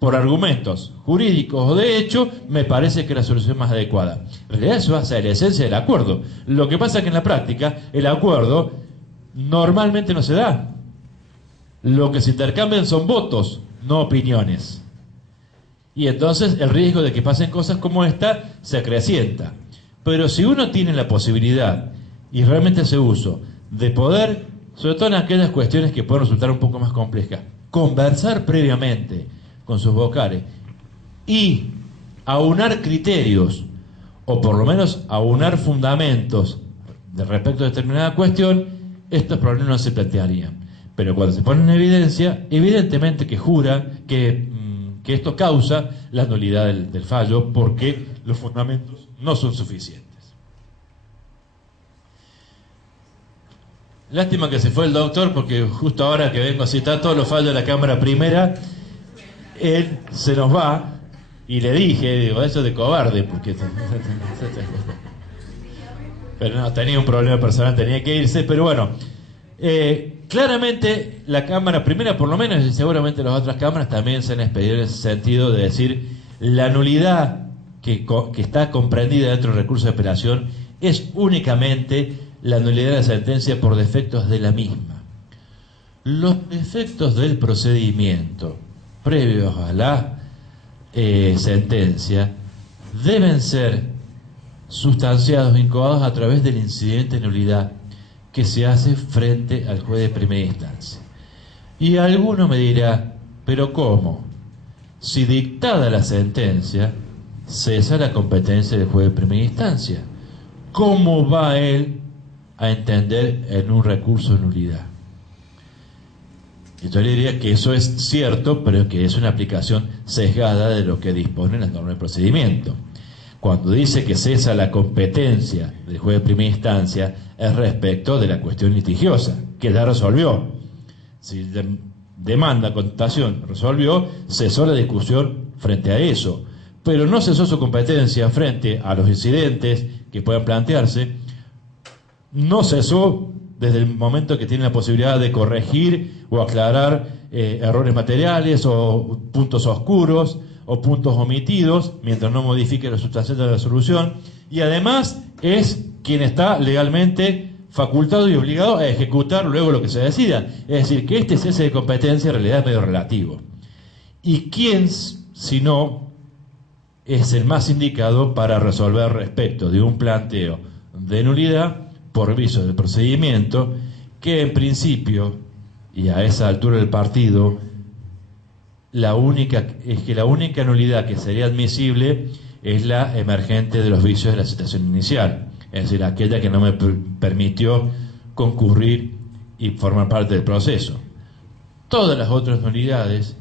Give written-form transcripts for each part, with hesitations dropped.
por argumentos jurídicos o de hecho, me parece que es la solución más adecuada. En realidad eso va a ser la esencia del acuerdo. Lo que pasa es que en la práctica el acuerdo normalmente no se da. Lo que se intercambian son votos, no opiniones. Y entonces el riesgo de que pasen cosas como esta se acrecienta. Pero si uno tiene la posibilidad y realmente hace uso de poder, sobre todo en aquellas cuestiones que pueden resultar un poco más complejas, conversar previamente con sus vocales y aunar criterios, o por lo menos aunar fundamentos de respecto a determinada cuestión, estos problemas no se plantearían. Pero cuando se pone en evidencia, evidentemente que jura que esto causa la nulidad del fallo porque los fundamentos no son suficientes. Lástima que se fue el doctor porque justo ahora que vengo a citar todos los fallos de la Cámara Primera, él se nos va y le dije, digo, eso de cobarde, porque... Pero no, tenía un problema personal, tenía que irse, pero bueno, claramente la Cámara Primera, por lo menos, y seguramente las otras cámaras también se han expedido en ese sentido de decir, la nulidad que está comprendida dentro del recurso de apelación es únicamente la nulidad de la sentencia por defectos de la misma. Los defectos del procedimiento previos a la sentencia deben ser sustanciados, incoados a través del incidente de nulidad que se hace frente al juez de primera instancia. Y alguno me dirá, ¿pero cómo? Si dictada la sentencia, cesa la competencia del juez de primera instancia. ¿Cómo va él a entender en un recurso de nulidad? Y yo le diría que eso es cierto, pero que es una aplicación sesgada de lo que disponen las normas de procedimiento. Cuando dice que cesa la competencia del juez de primera instancia, es respecto de la cuestión litigiosa, que ya resolvió. Si demanda, contestación, resolvió, cesó la discusión frente a eso. Pero no cesó su competencia frente a los incidentes que puedan plantearse, no cesó desde el momento que tiene la posibilidad de corregir o aclarar errores materiales o puntos oscuros o puntos omitidos, mientras no modifique la sustancia de la resolución, y además es quien está legalmente facultado y obligado a ejecutar luego lo que se decida. Es decir, que este cese de competencia en realidad es medio relativo. ¿Y quién, si no, es el más indicado para resolver respecto de un planteo de nulidad por vicio del procedimiento, que en principio, y a esa altura del partido, la única nulidad que sería admisible es la emergente de los vicios de la citación inicial, es decir, aquella que no me permitió concurrir y formar parte del proceso. Todas las otras nulidades,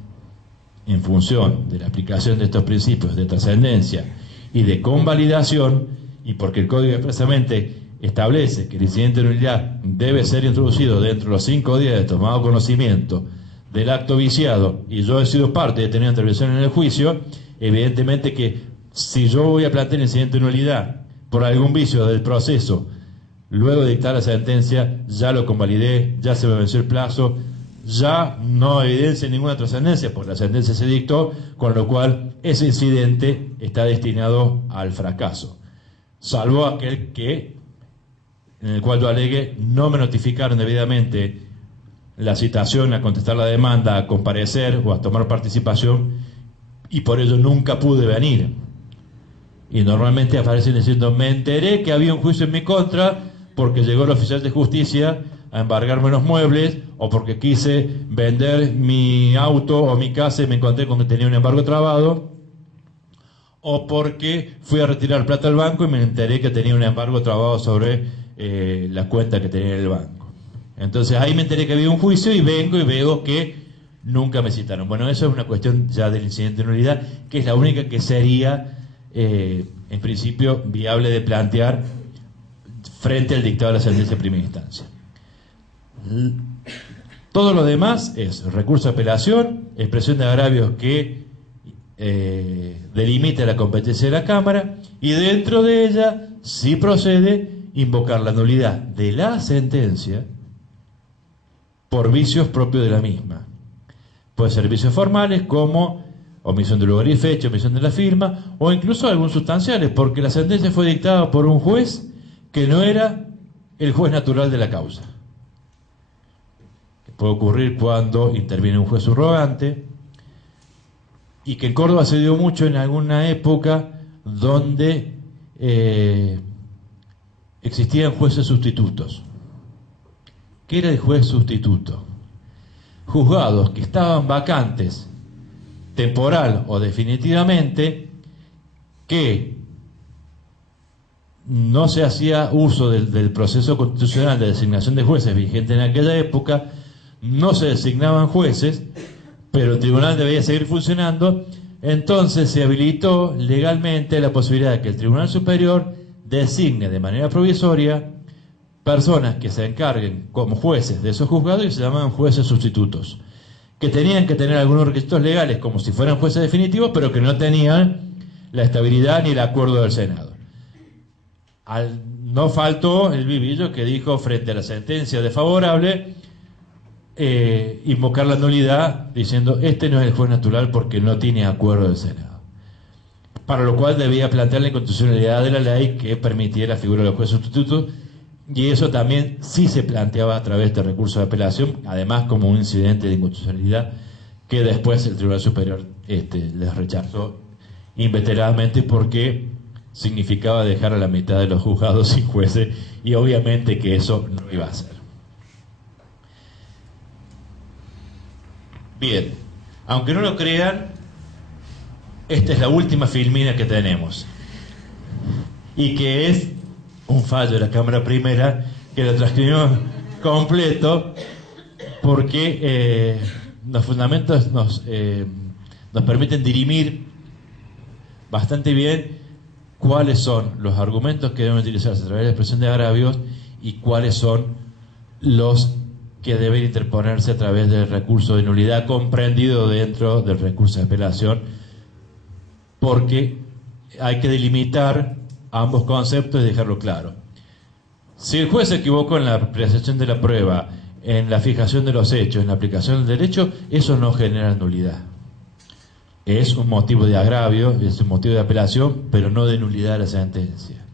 en función de la aplicación de estos principios de trascendencia y de convalidación, y porque el Código expresamente establece que el incidente de nulidad debe ser introducido dentro de los 5 días de tomado conocimiento del acto viciado, y yo he sido parte de tener intervención en el juicio, evidentemente que si yo voy a plantear incidente de nulidad por algún vicio del proceso, luego de dictar la sentencia, ya lo convalidé, ya se me venció el plazo, ya no evidencia ninguna trascendencia, porque la sentencia se dictó, con lo cual ese incidente está destinado al fracaso, salvo aquel en el cual yo alegue no me notificaron debidamente la citación a contestar la demanda, a comparecer o a tomar participación, y por ello nunca pude venir. Y normalmente aparecen diciendo, me enteré que había un juicio en mi contra porque llegó el oficial de justicia a embargarme los muebles, o porque quise vender mi auto o mi casa y me encontré con que tenía un embargo trabado, o porque fui a retirar plata al banco y me enteré que tenía un embargo trabado sobre la cuenta que tenía en el banco. Entonces ahí me enteré que había un juicio y vengo y veo que nunca me citaron. Bueno, eso es una cuestión ya del incidente de nulidad, que es la única que sería en principio viable de plantear frente al dictado de la sentencia de primera instancia. Todo lo demás es recurso de apelación, expresión de agravios que delimita la competencia de la Cámara, y dentro de ella, si procede, invocar la nulidad de la sentencia por vicios propios de la misma. Puede ser vicios formales como omisión del lugar y fecha, omisión de la firma, o incluso algunos sustanciales, porque la sentencia fue dictada por un juez que no era el juez natural de la causa. Que puede ocurrir cuando interviene un juez subrogante, y que en Córdoba se dio mucho en alguna época donde existían jueces sustitutos. ¿Qué era el juez sustituto? Juzgados que estaban vacantes, temporal o definitivamente, que no se hacía uso del proceso constitucional de designación de jueces vigente en aquella época, no se designaban jueces, pero el tribunal debía seguir funcionando. Entonces se habilitó legalmente la posibilidad de que el Tribunal Superior designe de manera provisoria personas que se encarguen como jueces de esos juzgados, y se llamaban jueces sustitutos, que tenían que tener algunos requisitos legales como si fueran jueces definitivos, pero que no tenían la estabilidad ni el acuerdo del Senado. No faltó el vivillo que dijo, frente a la sentencia desfavorable, invocar la nulidad diciendo: este no es el juez natural porque no tiene acuerdo del Senado. Para lo cual debía plantear la inconstitucionalidad de la ley que permitiera la figura de los jueces sustitutos, y eso también sí se planteaba a través de recurso de apelación, además como un incidente de inconstitucionalidad que después el Tribunal Superior les rechazó inveteradamente, porque significaba dejar a la mitad de los juzgados sin jueces, y obviamente que eso no iba a ser. Bien, aunque no lo crean, esta es la última filmina que tenemos, y que es un fallo de la Cámara Primera, que lo transcribimos completo, porque los fundamentos nos permiten dirimir bastante bien cuáles son los argumentos que deben utilizarse a través de la expresión de agravios y cuáles son los que deben interponerse a través del recurso de nulidad, comprendido dentro del recurso de apelación, porque hay que delimitar ambos conceptos y dejarlo claro. Si el juez se equivocó en la apreciación de la prueba, en la fijación de los hechos, en la aplicación del derecho, eso no genera nulidad. Es un motivo de agravio, es un motivo de apelación, pero no de nulidad de la sentencia.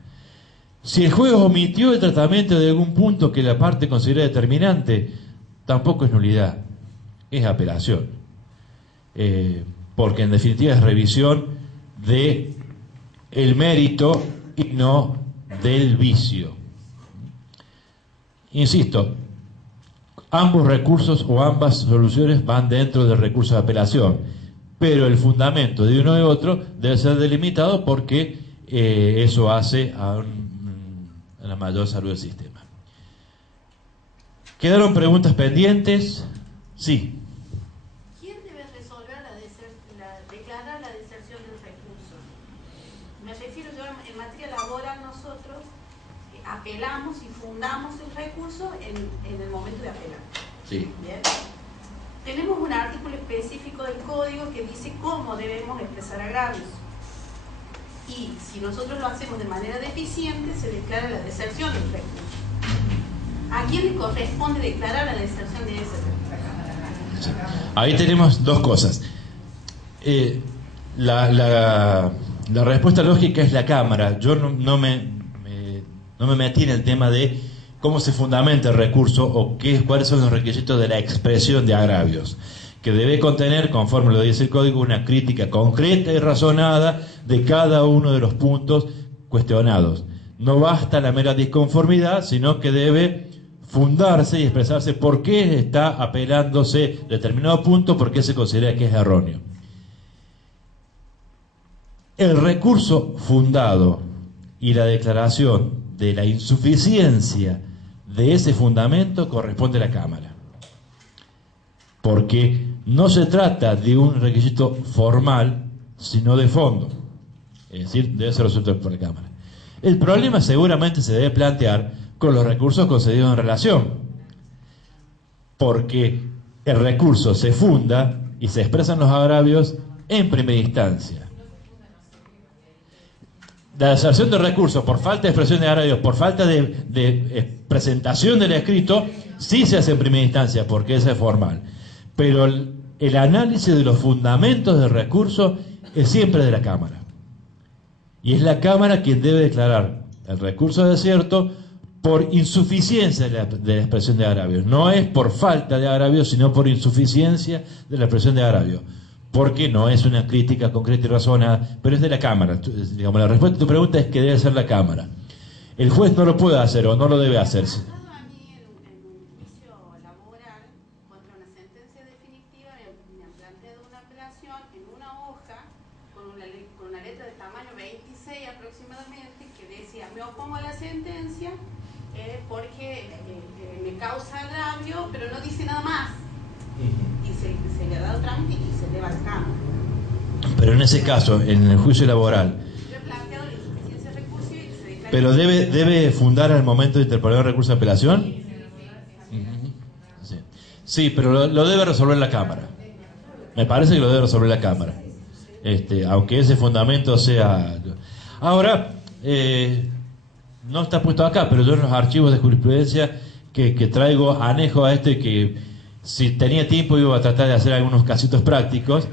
Si el juez omitió el tratamiento de algún punto que la parte considera determinante, tampoco es nulidad, es apelación. Porque en definitiva es revisión de el mérito y no del vicio. Insisto, ambos recursos o ambas soluciones van dentro del recurso de apelación, pero el fundamento de uno y otro debe ser delimitado, porque eso hace a la mayor salud del sistema. ¿Quedaron preguntas pendientes? Sí. ¿Quién debe resolver declarar la deserción del recurso? Me refiero, yo en materia laboral nosotros apelamos y fundamos el recurso en el momento de apelar. Sí. ¿Bien? Tenemos un artículo específico del código que dice cómo debemos expresar agravios. Y si nosotros lo hacemos de manera deficiente, se declara la deserción del recurso. ¿A quién le corresponde declarar la deserción de ese recurso? Ahí tenemos dos cosas. La respuesta lógica es la Cámara. Yo no me metí en el tema de cómo se fundamenta el recurso o cuáles son los requisitos de la expresión de agravios, que debe contener, conforme lo dice el Código, una crítica concreta y razonada de cada uno de los puntos cuestionados. No basta la mera disconformidad, sino que debe fundarse y expresarse por qué está apelándose determinado punto, por qué se considera que es erróneo. El recurso fundado y la declaración de la insuficiencia de ese fundamento corresponde a la Cámara, porque no se trata de un requisito formal, sino de fondo, es decir, debe ser resuelto por la Cámara. El problema seguramente se debe plantear con los recursos concedidos en relación, porque el recurso se funda y se expresan los agravios en primera instancia. La deserción de recursos por falta de expresión de agravios, por falta de presentación del escrito, sí se hace en primera instancia, porque ese es formal. Pero el análisis de los fundamentos del recurso es siempre de la Cámara. Y es la Cámara quien debe declarar el recurso de desierto por insuficiencia de la expresión de agravios. No es por falta de agravios, sino por insuficiencia de la expresión de agravios. Porque no es una crítica concreta y razonada, pero es de la Cámara. Digamos, la respuesta a tu pregunta es que debe ser la Cámara. El juez no lo puede hacer o no lo debe hacer. Porque me causa agravio, pero no dice nada más. Y se le da otra y se le va al campo. Pero en ese caso, en el juicio laboral, yo he planteado la insuficiencia de recurso y se declara. ¿pero debe fundar al momento de interponer el recurso de apelación? Sí, sí, pero lo debe resolver la Cámara. Me parece que lo debe resolver la Cámara. Aunque ese fundamento sea... Ahora... no está puesto acá, pero yo en los archivos de jurisprudencia que traigo anejo a esto y que si tenía tiempo iba a tratar de hacer algunos casitos prácticos,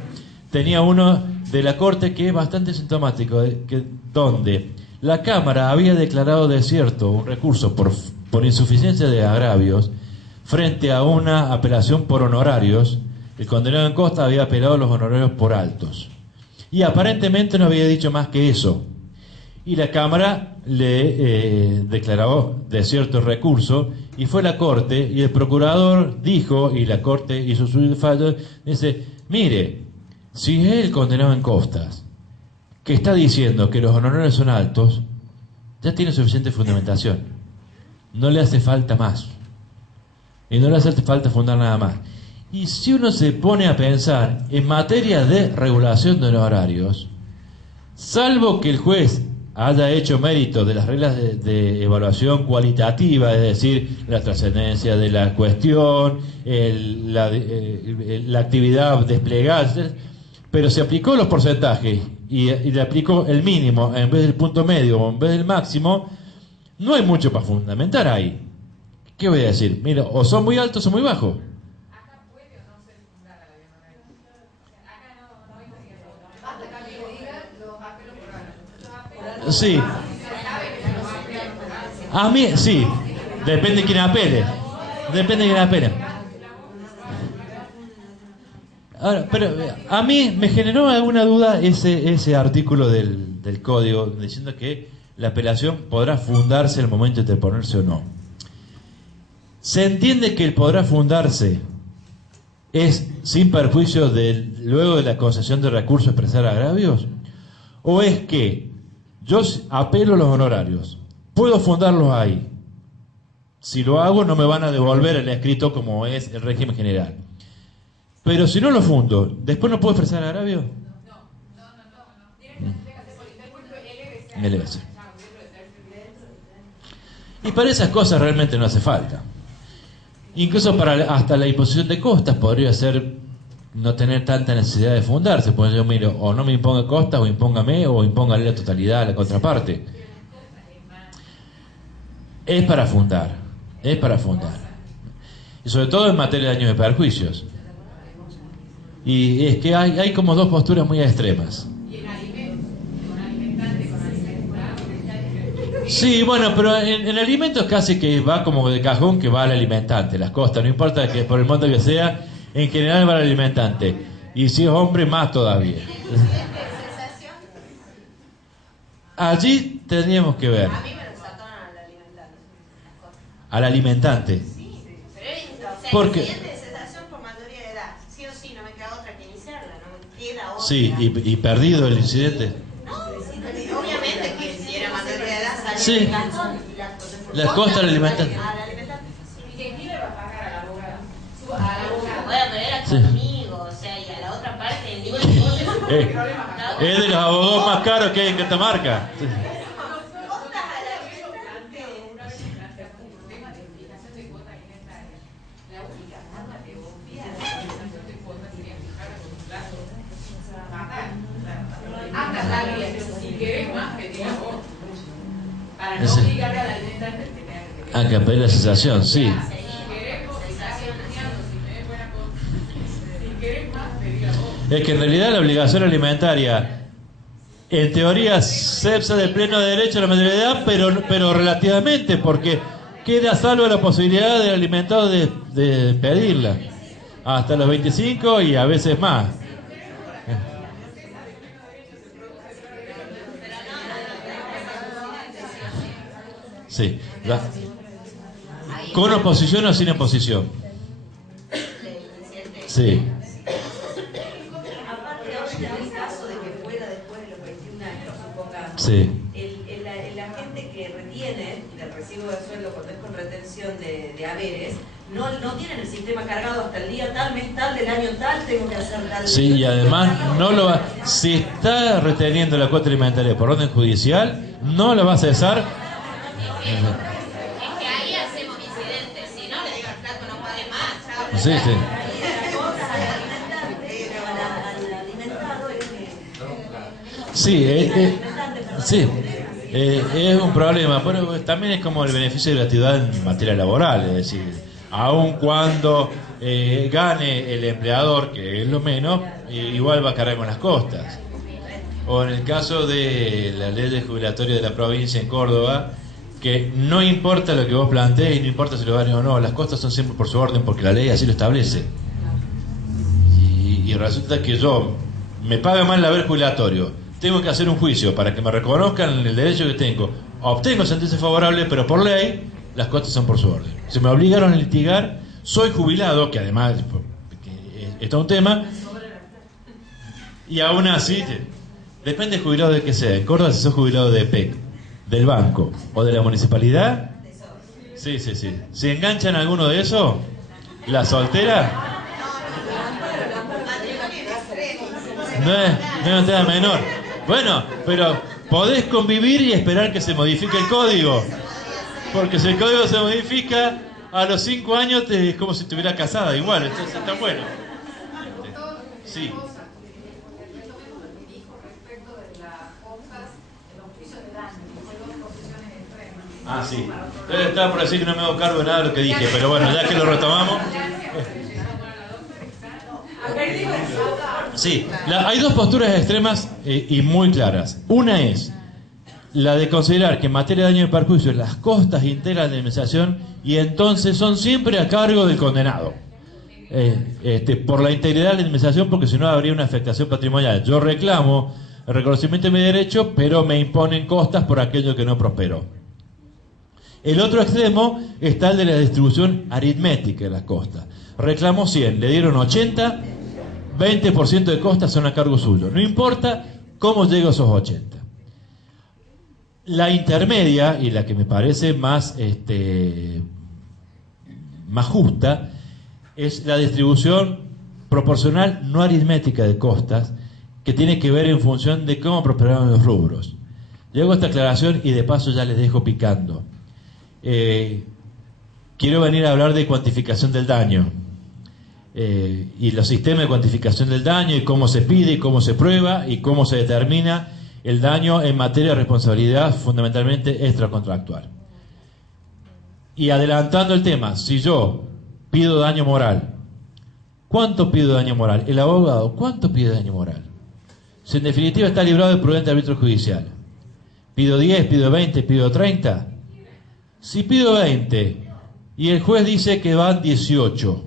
tenía uno de la Corte que es bastante sintomático, donde la Cámara había declarado desierto un recurso por insuficiencia de agravios frente a una apelación por honorarios. El condenado en Costa había apelado los honorarios por altos y aparentemente no había dicho más que eso. Y la Cámara le declaró desierto el recurso y fue la Corte y el procurador dijo, y la Corte hizo su fallo, dice, mire, si es el condenado en Costas que está diciendo que los honorarios son altos, ya tiene suficiente fundamentación, no le hace falta más y no le hace falta fundar nada más. Y si uno se pone a pensar en materia de regulación de honorarios, salvo que el juez haya hecho mérito de las reglas de evaluación cualitativa, es decir, la trascendencia de la cuestión, la actividad desplegada, pero se aplicó los porcentajes y le aplicó el mínimo en vez del punto medio o en vez del máximo, no hay mucho para fundamentar ahí. ¿Qué voy a decir? Mira, o son muy altos o muy bajos. Sí. A mí, sí. Depende de quién apele. Depende de quién apele. Ahora, pero a mí me generó alguna duda ese artículo del código diciendo que la apelación podrá fundarse en el momento de interponerse o no. ¿Se entiende que el podrá fundarse es sin perjuicio luego de la concesión de recurso expresar agravios? ¿O es que yo apelo los honorarios, puedo fundarlos ahí? Si lo hago no me van a devolver el escrito como es el régimen general. Pero si no lo fundo, ¿después no puedo expresar agravio? No. LBC. Y para esas cosas realmente no hace falta. Incluso hasta la imposición de costas podría ser no tener tanta necesidad de fundarse. Pues yo miro, o no me imponga costas, o impóngame, o impóngale la totalidad a la contraparte. Es para fundar. Es para fundar. Y sobre todo en materia de daños y perjuicios. Y es que hay como dos posturas muy extremas. Sí, bueno, pero en alimentos casi que va como de cajón que va al alimentante. Las costas, no importa que por el monto que sea, en general va al alimentante. Y si es hombre, más todavía. Allí tendríamos que ver. A mí me lo sacaron al alimentante. Al alimentante. Sí, pero o sea, porque incidente de cesación por mayoría de edad. Sí o sí, no me queda otra que iniciarla, no me queda otra. Sí, y perdido el incidente. No, obviamente que si era mayoría de edad salía Sí. Las costas al alimentante. ¿Y quién le va a pagar al abogado? A la abogada. Voy a pedir a Sí. conmigo, o sea, y a la otra parte, el Es de los abogados más caros que hay en Catamarca. Sí. Ah, que pedir la cesación, sí. Es que en realidad la obligación alimentaria, en teoría, cesa de pleno derecho a la mayoría de edad, pero relativamente, porque queda salvo la posibilidad del alimentado de pedirla. Hasta los 25 y a veces más. Sí. ¿Con oposición o sin oposición? Sí. Sí. La gente que retiene del recibo de sueldo cuando es con retención de haberes, no tienen el sistema cargado hasta el día tal, mes tal, del año tal, tengo que hacer tal. Sí, y además no lo va. Si está reteniendo la cuota alimentaria por orden judicial, no la va a cesar. Es que ahí hacemos incidentes, si no le digo al flaco no pague más. Sí, sí. Sí, sí, es un problema, pero también es como el beneficio de gratuidad en materia laboral, es decir, aun cuando gane el empleador, que es lo menos, igual va a cargar con las costas. O en el caso de la ley de jubilatoria de la provincia en Córdoba, que no importa lo que vos plantees y no importa si lo ganes o no, las costas son siempre por su orden porque la ley así lo establece. Y resulta que yo me paga mal el haber jubilatorio, tengo que hacer un juicio para que me reconozcan el derecho que tengo, obtengo sentencia favorable, pero por ley las costas son por su orden. Se me obligaron a litigar, soy jubilado, que además está un tema, y aún así, depende del jubilado de que sea. En Córdoba, si sos jubilado de PEC, del banco o de la municipalidad, sí. Si enganchan alguno de esos, la soltera no es un tema menor. Bueno, pero podés convivir y esperar que se modifique el código. Porque si el código se modifica, a los 5 años es como si estuviera casada, igual, entonces está bueno. Sí. Ah, sí. Entonces estaba por decir que no me hago cargo de nada de lo que dije, pero bueno, ya que lo retomamos. Sí, hay dos posturas extremas y muy claras. Una es la de considerar que en materia de daño y perjuicio las costas integran la indemnización y entonces son siempre a cargo del condenado. Por la integridad de la indemnización, porque si no habría una afectación patrimonial. Yo reclamo el reconocimiento de mi derecho, pero me imponen costas por aquello que no prosperó. El otro extremo está el de la distribución aritmética de las costas. Reclamó 100, le dieron 80, 20% de costas son a cargo suyo. No importa cómo llego a esos 80. La intermedia, y la que me parece más justa, es la distribución proporcional no aritmética de costas, que tiene que ver en función de cómo prosperaron los rubros. Yo hago esta aclaración y de paso ya les dejo picando. Quiero venir a hablar de cuantificación del daño y los sistemas de cuantificación del daño y cómo se pide y cómo se prueba y cómo se determina el daño en materia de responsabilidad fundamentalmente extracontractual. Y adelantando el tema, si yo pido daño moral, ¿cuánto pido daño moral? El abogado, ¿cuánto pide daño moral? Si en definitiva está librado de prudente arbitrio judicial, ¿pido 10, pido 20, pido 30? Si pido 20 y el juez dice que van 18,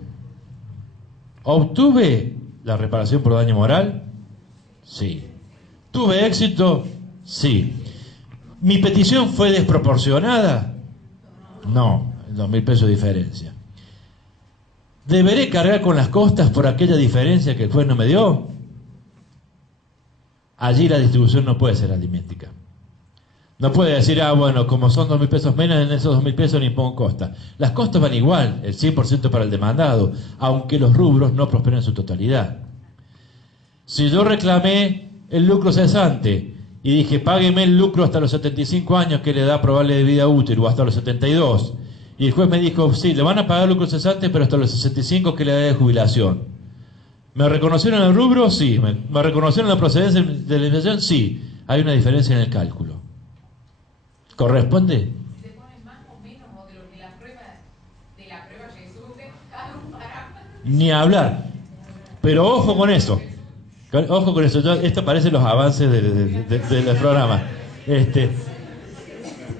¿obtuve la reparación por daño moral? Sí. ¿Tuve éxito? Sí. ¿Mi petición fue desproporcionada? No, 2.000 pesos de diferencia. ¿Deberé cargar con las costas por aquella diferencia que el juez no me dio? Allí la distribución no puede ser aritmética. No puede decir, bueno, como son 2.000 pesos menos, en esos 2.000 pesos ni pongo costas. Las costas van igual, el 100% para el demandado, aunque los rubros no prosperen en su totalidad. Si yo reclamé el lucro cesante y dije, págueme el lucro hasta los 75 años que le da probable de vida útil, o hasta los 72, y el juez me dijo, sí, le van a pagar lucro cesante, pero hasta los 65 que le da de jubilación. ¿Me reconocieron el rubro? Sí. ¿Me reconocieron la procedencia de la indemnización? Sí. Hay una diferencia en el cálculo. ¿Corresponde? ¿Se ponen más o menos o de lo que la prueba que sufre cada un parámetro? Ni hablar. Pero ojo con eso. Ojo con eso, esto parece los avances del programa.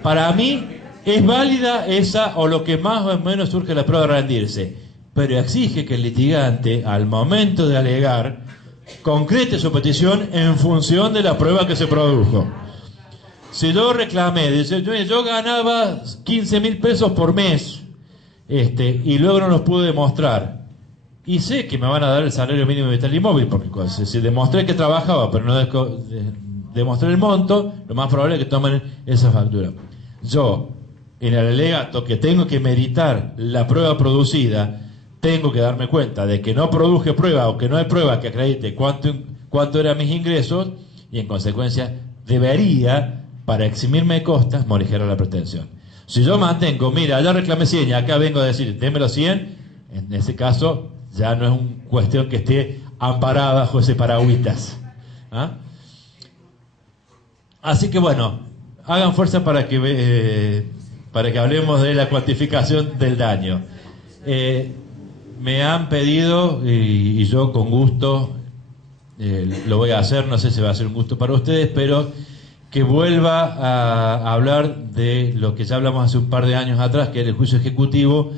Para mí es válida esa o lo que más o menos surge de la prueba de rendirse, pero exige que el litigante, al momento de alegar, concrete su petición en función de la prueba que se produjo. Si yo reclamé, dice, yo ganaba 15.000 pesos por mes, y luego no los pude demostrar, y sé que me van a dar el salario mínimo vital inmóvil, porque si demostré que trabajaba, pero no demostré el monto, lo más probable es que tomen esa factura. Yo, en el alegato que tengo que meritar la prueba producida, tengo que darme cuenta de que no produje prueba o que no hay prueba que acredite cuánto eran mis ingresos, y en consecuencia debería, para eximirme de costas, morigerar la pretensión. Si yo mantengo, mira, ya reclamé 100 y acá vengo a decir, déme los 100, en ese caso ya no es una cuestión que esté amparada bajo ese paragüitas. ¿Ah? Así que bueno, hagan fuerza para que hablemos de la cuantificación del daño. Me han pedido, y yo con gusto lo voy a hacer, no sé si va a ser un gusto para ustedes, pero que vuelva a hablar de lo que ya hablamos hace un par de años atrás, que era el juicio ejecutivo,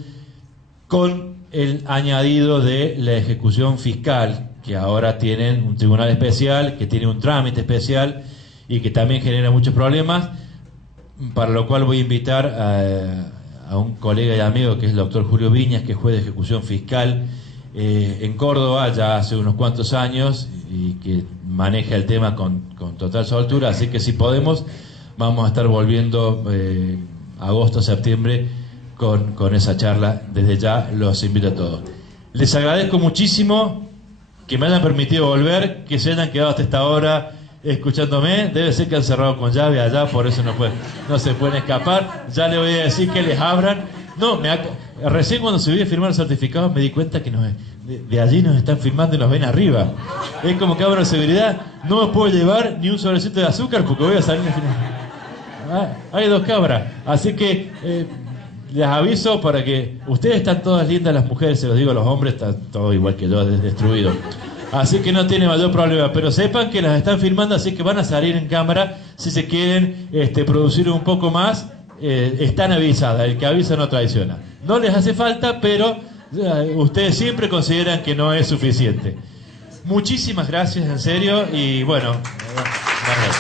con el añadido de la ejecución fiscal, que ahora tienen un tribunal especial, que tiene un trámite especial y que también genera muchos problemas, para lo cual voy a invitar a un colega y amigo que es el doctor Julio Viñas, que es juez de ejecución fiscal en Córdoba ya hace unos cuantos años y que maneja el tema con total soltura, así que si podemos vamos a estar volviendo agosto, septiembre con esa charla. Desde ya los invito a todos. Les agradezco muchísimo que me hayan permitido volver, que se hayan quedado hasta esta hora escuchándome. Debe ser que han cerrado con llave allá, por eso no se pueden escapar. Ya les voy a decir que les abran. No, recién cuando subí a firmar los certificados me di cuenta que de allí nos están firmando y nos ven arriba. Es como que abro seguridad, no me puedo llevar ni un sobrecito de azúcar porque voy a salir al final. Hay 2 cabras, así que les aviso para que ustedes están todas lindas, las mujeres, se los digo, los hombres están todos igual que yo, destruidos. Así que no tiene mayor problema, pero sepan que las están filmando, así que van a salir en cámara. Si se quieren producir un poco más, están avisadas, el que avisa no traiciona. No les hace falta, pero ustedes siempre consideran que no es suficiente. Muchísimas gracias, en serio, y bueno, gracias.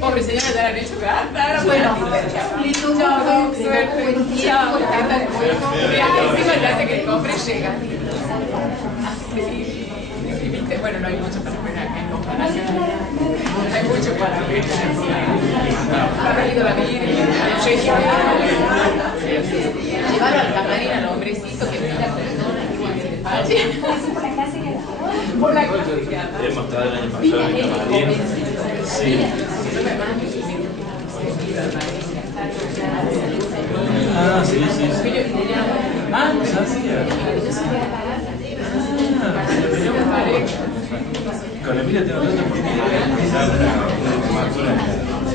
Pobre señora, ya la han hecho gastar. Bueno, suerte, chao, encima te hace que el cofre llega. Y viste, bueno, no hay mucho para ver acá en comparación. Hay mucho para ver. Ha venido la Virgen, llevaron al camarín al hombrecito que mira con por la calle. Hemos estado el año pasado en Camarín. Sí. Ah, sí, sí, sí. Ah, no sabía. Con Emilia tengo tanto porque ella una cobertura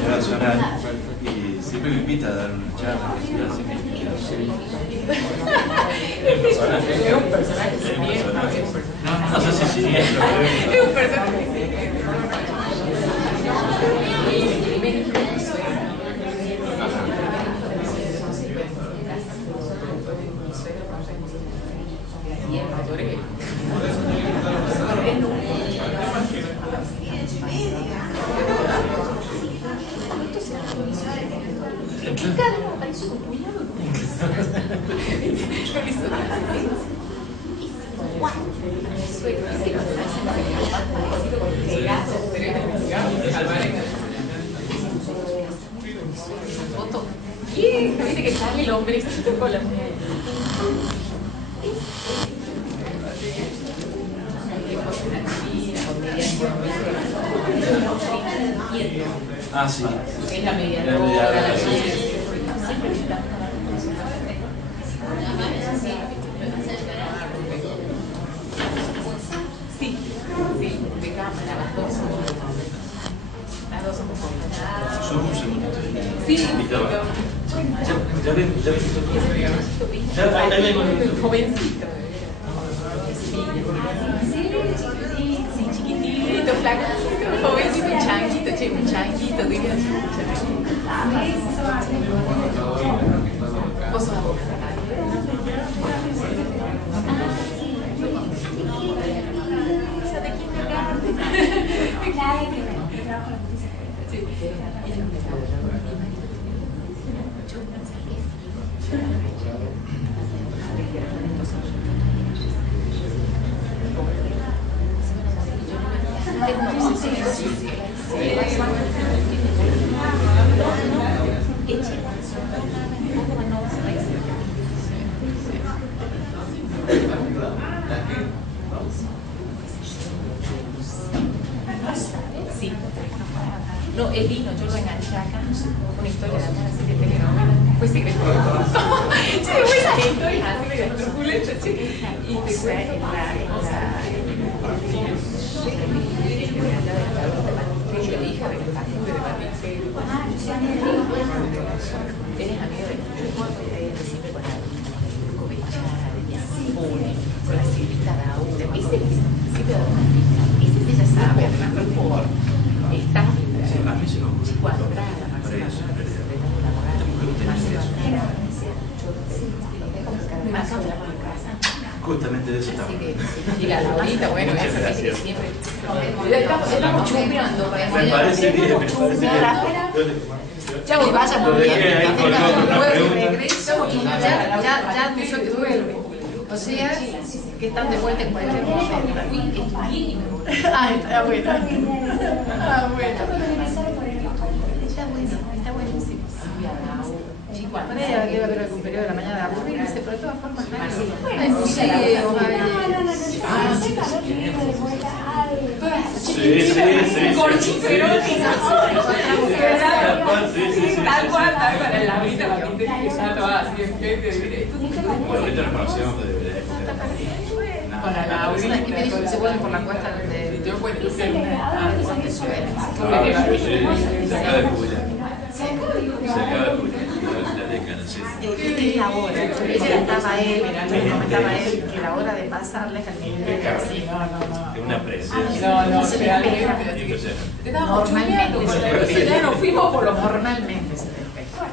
nacional y siempre me invita a dar una charla. Es un personaje siniestro. No sé si siniestro. Es un personaje viste que sale el hombrecito con la Ah, sí. es la mediadora. Sí, de cámara, las dos son compañeras. Solo un segundo. Sí, Ya ven. Ahí vengo. jovencito. Sí, chiquitito, flaquito, jovencito, un changuito, diría. Vos sos abogada. Sí. No, él vino, yo lo enganché acá. Una historia de amor así de telenovela. Fue secreto. Che, buenas historias así de turbulentas, che. Y te cuento la hija del Pascude de Patricio. Eres amigo de siempre con la Covechara, con la Silvita Dauda. Ese ella sabe, además por está cuadrada, Justamente de eso estamos. Y la Laurita, bueno, eso que siempre. Estamos chumbeando. Me parece bien. Ya vos vaya muy bien, regreso y ya no soy duerme. O sea, que están de vuelta en cualquier momento. Ah, está bueno. Ah, bueno. Está buenísimo. Bueno, ella que iba a ver algún periodo de la mañana de aburrirse, pero de todas formas, Sí. Corchito erótico. Tal cual, la ahorita la gente que ya no va así en gente. Bueno, ahorita nos conocemos de Con la Laurita que me dijo que se vuelven por la cuesta de yo puedo ser una de se acaba de jubilar. Se acaba de jubilar. La década, sí. Es la hora. Ella estaba él, le comentaba a él que la hora de pasarles al nivel de así. Es una presencia. No, realmente. Normalmente ya nos fuimos por lo normalmente se despeja.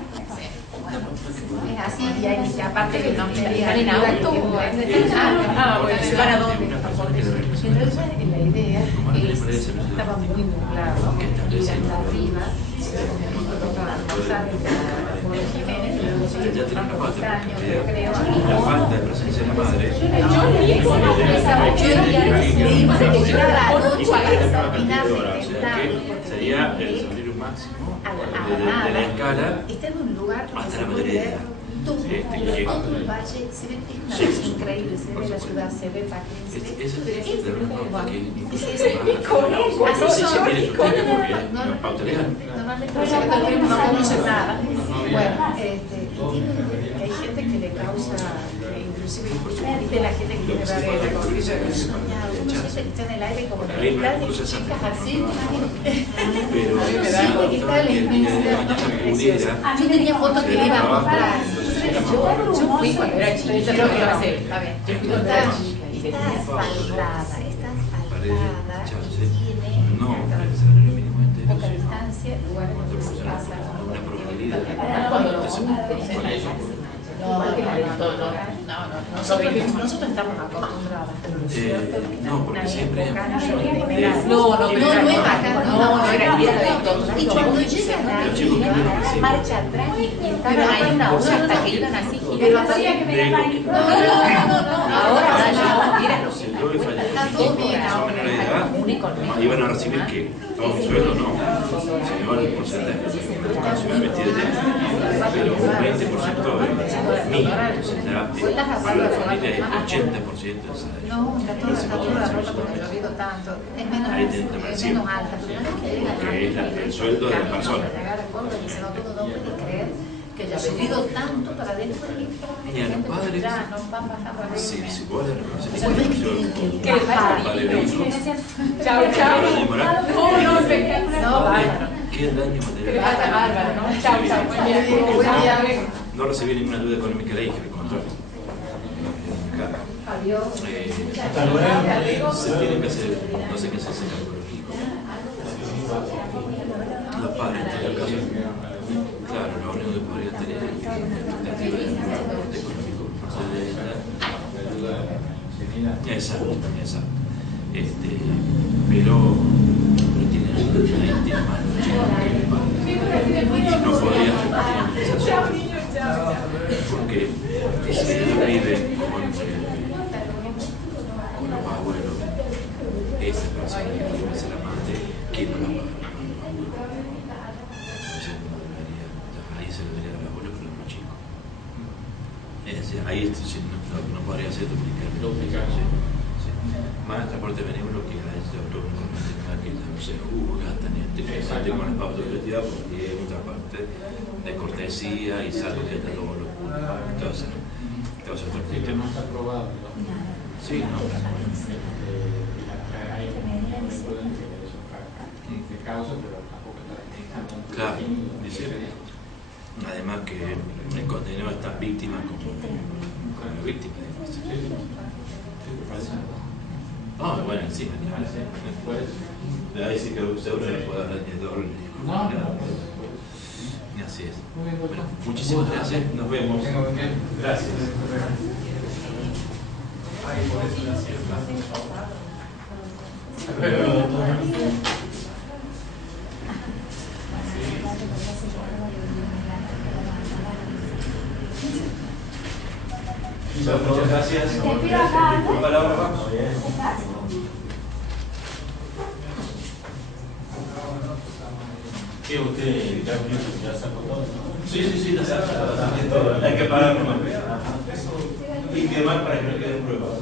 Es así, y aparte que no están en auto. Bueno, ¿se van a dónde? En realidad la idea estaba muy nublado, y hasta arriba, para almorzar por Jiménez, ya tiene una falta, porque la falta de presencia de la madre. Sería el salario máximo de la escala está en un lugar hasta la mayoría de edad. todo el valle, se ve, es una cosa increíble, se ve la ciudad, se ve Paquín, se ve. Eso es de verdad que incluso Así son pauta legal. normalmente no conocen nada. Bueno, hay gente que le causa, inclusive viste la gente que tiene barrera, como que yo he soñado, uno siente que está en el aire como que está de chicas así, pero siente que está la inmensidad. Yo tenía fotos que le iba a mostrar. Yo fui cuando era chiquita, pero iba a hacer, a ver, yo fui cuando era chica y está asfaltada, y tiene poca distancia, lugares donde se pasa una probabilidad. cuando lo nosotros estamos acostumbrados, pero lo cierto es que no, porque siempre no es bacán, no era fiesta de todos. Y cuando llegan ahí, marcha atrás y estaban ahí una hora hasta que iban así. Pero hacía que me da pánico. No, ahora ya, miren lo que está todo bien ahora. Iban a recibir que todo mi sueldo, no, sino el porcentaje. Pero un 20% mío, entonces ya para la familia es 80% del salario. No, está toda la ropa porque yo he oído tanto. Es menos alta, pero no es que llega Que es el sueldo de la persona. No puede creer que haya subido tanto para dentro de Y a los padres, ya no van bajando a si vos le reconoces ¿qué padre? Chao, chao. No, bárbaro. ¿Qué daño material? Bárbaro, ¿no? Chao, chao. No recibí ninguna ayuda económica de la hija, al contrario. Se tiene que hacer, no sé qué se hace ecológico. Los padres, en todo caso, claro, lo único que podría tener es expectativa de económico. Exacto. Pero tiene más chicos que el padre. No podría repetir esa situación. Porque si ella vive con los abuelos, esa persona que tiene que ser amante, ¿quién no la va a pagar? Ahí se lo diría al abuelo, pero a los chicos. Ahí no podría ser duplicado. Más transporte benévolo que a ese autónomamente que no se juzga tan interesante con el pauta de identidad porque es otra parte de cortesía y salud de todos los puntos. Entonces, otros criterios. Sí, no. Claro, dice. Además que el condenado es tan víctima como la víctima. No, bueno, encima, ahí sí que seguro le puedo hablar de doble. Y así es. Bueno, muchísimas gracias, nos vemos. Gracias. Muchas gracias. Palabra. ¿Qué usted ya sacó todo? Sí, ya sacó todo. Hay que parar nomás. Y quemar para que no queden pruebas.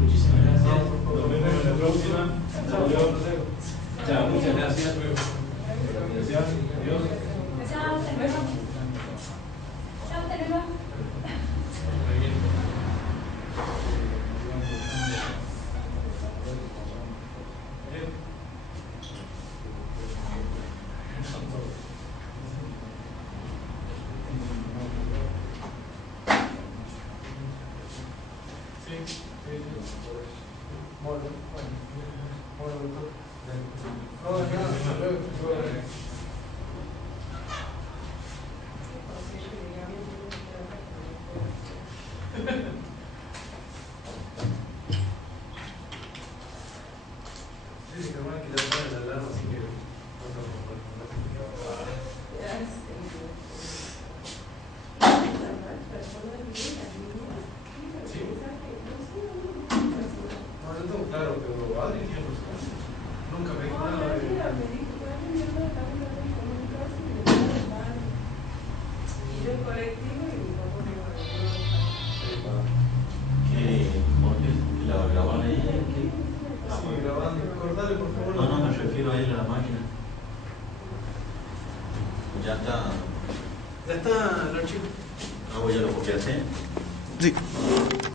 Muchísimas gracias. Nos vemos en la próxima. Chao, muchas gracias. Gracias. Adiós. Bueno, doctor. Claro, pero Adri tiene personas. Nunca me dijo nada de... Y yo en colectivo y mi papá me iba ¿Qué? ¿Jorge? ¿La graban ahí? Sí, grabando. Cortale, por favor. No, me refiero ahí a la máquina. Ya está. Ya está el archivo. Ah, voy a lo copiaste. Sí.